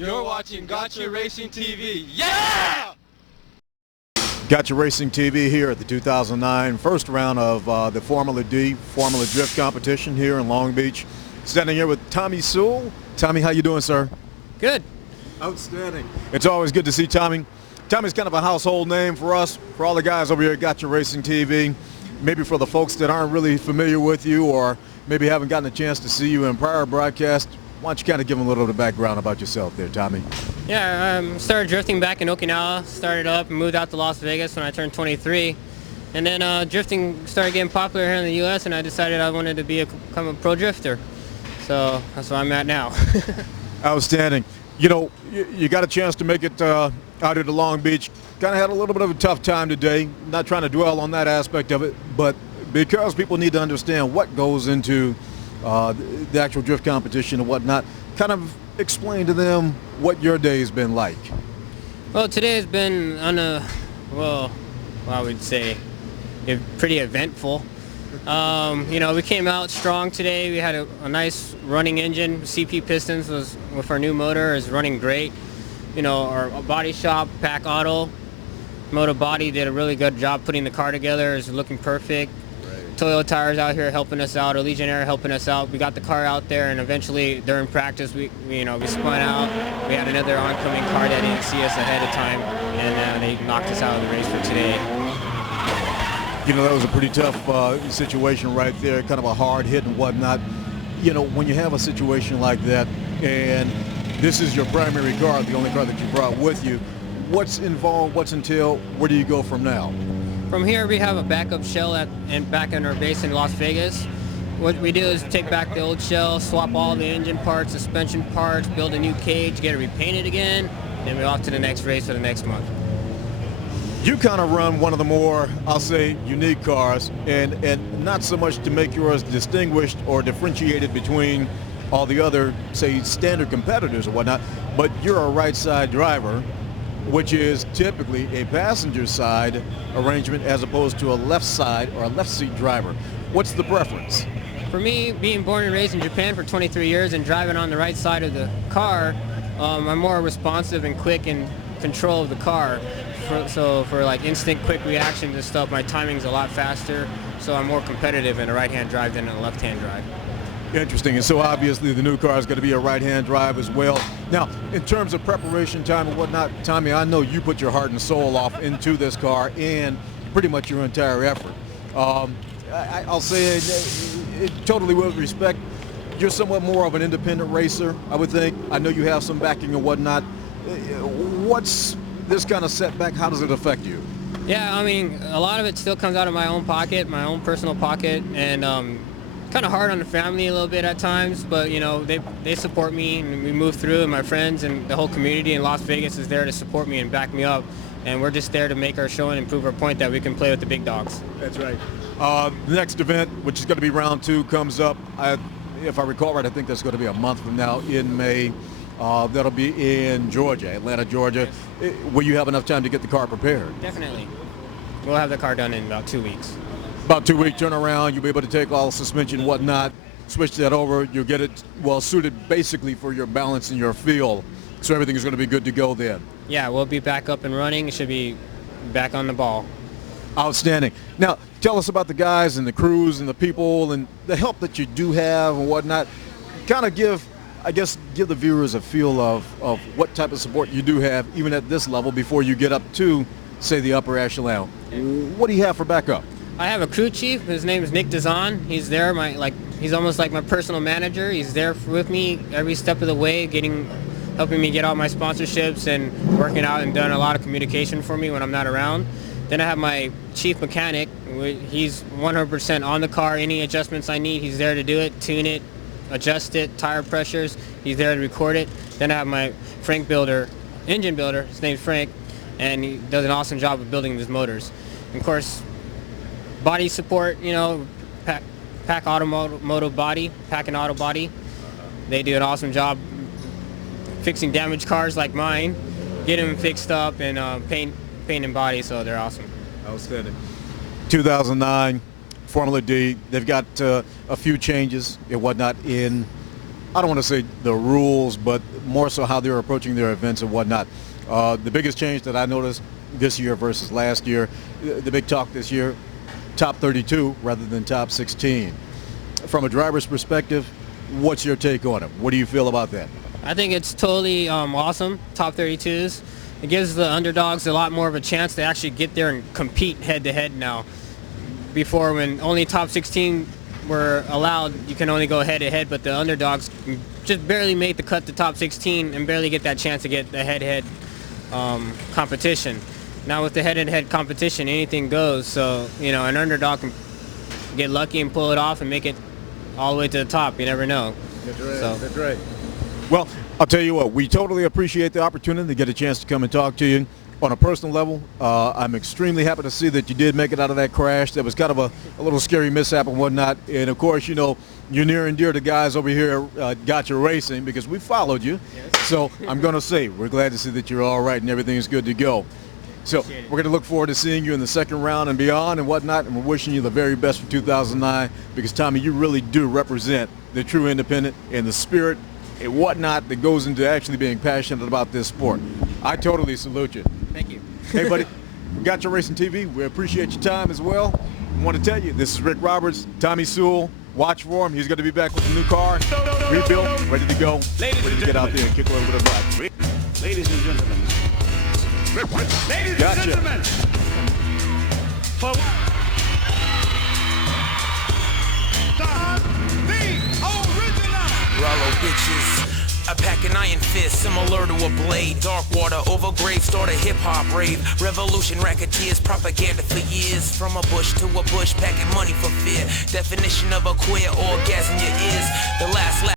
You're watching Gotcha Racing TV. Yeah! Gotcha Racing TV here at the 2009 first round of the Formula D, Formula Drift competition here in Long Beach. Standing here with Tommy Suells. Tommy, how you doing, sir? Good. Outstanding. It's always good to see Tommy. Tommy's kind of a household name for us, for all the guys over here at Gotcha Racing TV. Maybe for the folks that aren't really familiar with you or maybe haven't gotten a chance to see you in prior broadcasts, why don't you kind of give them a little bit of background about yourself there, Tommy? Yeah, started drifting back in Okinawa, started up and moved out to Las Vegas when I turned 23. And then drifting started getting popular here in the U.S. and I decided I wanted to become a pro drifter. So that's where I'm at now. Outstanding. You know, you got a chance to make it out here to Long Beach. Kind of had a little bit of a tough time today. Not trying to dwell on that aspect of it, but because people need to understand what goes into the actual drift competition and whatnot, kind of explain to them what your day's been like. Well, today has been I would say pretty eventful. You know, we came out strong today. We had a nice running engine. CP Pistons was with our new motor is running great. You know, our body shop, Pack Auto, Moto Body did a really good job putting the car together. It's looking perfect. Toyo Tires out here helping us out, or Legionnaire helping us out. We got the car out there, and eventually during practice, we spun out. We had another oncoming car that didn't see us ahead of time, and they knocked us out of the race for today. You know, that was a pretty tough situation right there, kind of a hard hit and whatnot. You know, when you have a situation like that, and this is your primary car, the only car that you brought with you, what's involved, what's entailed, where do you go from now? From here, we have a backup shell back in our base in Las Vegas. What we do is take back the old shell, swap all the engine parts, suspension parts, build a new cage, get it repainted again, then we're off to the next race for the next month. You kind of run one of the more, I'll say, unique cars, and not so much to make yours distinguished or differentiated between all the other, say, standard competitors or whatnot, but you're a right side driver, which is typically a passenger side arrangement as opposed to a left side or a left seat driver. What's the preference? For me, being born and raised in Japan for 23 years and driving on the right side of the car, I'm more responsive and quick in control of the car. So for like instant quick reactions and stuff, my timing's a lot faster, so I'm more competitive in a right-hand drive than in a left-hand drive. Interesting, and so obviously the new car is going to be a right-hand drive as well. Now, in terms of preparation time and whatnot, Tommy, I know you put your heart and soul off into this car and pretty much your entire effort. I'll say it totally with respect, you're somewhat more of an independent racer, I would think. I know you have some backing and whatnot. What's this kind of setback, how does it affect you? Yeah, I mean, a lot of it still comes out of my own pocket, my own personal pocket, and kind of hard on the family a little bit at times, but you know, they support me and we move through, and my friends and the whole community in Las Vegas is there to support me and back me up, and we're just there to make our show and improve our point that we can play with the big dogs. That's right. The next event, which is going to be round 2, comes up, if I recall right, I think that's going to be a month from now in May. That'll be in Georgia, Atlanta, Georgia. Will you have enough time to get the car prepared? Definitely. We'll have the car done in about 2 weeks. About 2-week turnaround, you'll be able to take all the suspension and whatnot, switch that over, you'll get it well suited basically for your balance and your feel, so everything is going to be good to go then. Yeah, we'll be back up and running. It should be back on the ball. Outstanding. Now, tell us about the guys and the crews and the people and the help that you do have and whatnot. Kind of give the viewers a feel of what type of support you do have even at this level before you get up to, say, the upper echelon. What do you have for backup? I have a crew chief. His name is Nick Dazan. He's there, he's almost like my personal manager. He's there with me every step of the way, helping me get all my sponsorships and working out and doing a lot of communication for me when I'm not around. Then I have my chief mechanic. He's 100% on the car. Any adjustments I need, he's there to do it, tune it, adjust it, tire pressures. He's there to record it. Then I have my engine builder. His name's Frank, and he does an awesome job of building these motors. And of course, body support, you know, Pack Moto Body, Pack and Auto Body. They do an awesome job fixing damaged cars like mine, getting them fixed up and paint and body, so they're awesome. Outstanding. 2009 Formula D, they've got a few changes and whatnot in I don't want to say the rules, but more so how they're approaching their events and whatnot. The biggest change that I noticed this year versus last year, the big talk this year, top 32 rather than top 16. From a driver's perspective, what's your take on it? What do you feel about that? I think it's totally awesome, top 32s. It gives the underdogs a lot more of a chance to actually get there and compete head-to-head now. Before, when only top 16 were allowed, you can only go head-to-head, but the underdogs just barely make the cut to top 16 and barely get that chance to get the head-to-head competition. Now with the head-to-head competition, anything goes, so an underdog can get lucky and pull it off and make it all the way to the top. You never know. That's right. So. That's right. Well, I'll tell you what, we totally appreciate the opportunity to get a chance to come and talk to you. On a personal level, I'm extremely happy to see that you did make it out of that crash. That was kind of a little scary mishap and whatnot. And of course, you're near and dear to guys over here, Gotcha Racing, because we followed you. Yes. So I'm going to say we're glad to see that you're all right and everything is good to go. So we're going to look forward to seeing you in the second round and beyond and whatnot, and we're wishing you the very best for 2009, because Tommy, you really do represent the true independent and the spirit and whatnot that goes into actually being passionate about this sport. I totally salute you. Thank you. Hey, buddy, we got your Racing TV. We appreciate your time as well. I want to tell you, this is Rick Roberts, Tommy Sewell. Watch for him. He's going to be back with a new car, rebuilt, ready to go, ready to get out there and kick a little bit of butt. Ladies and gentlemen. Ladies Gotcha. and gentlemen. For the original. Rollo bitches. I pack an iron fist, similar to a blade. Dark water over grave, start a hip-hop rave. Revolution, racketeers, propaganda for years. From a bush to a bush, packing money for fear. Definition of a queer, orgasm your ears. The last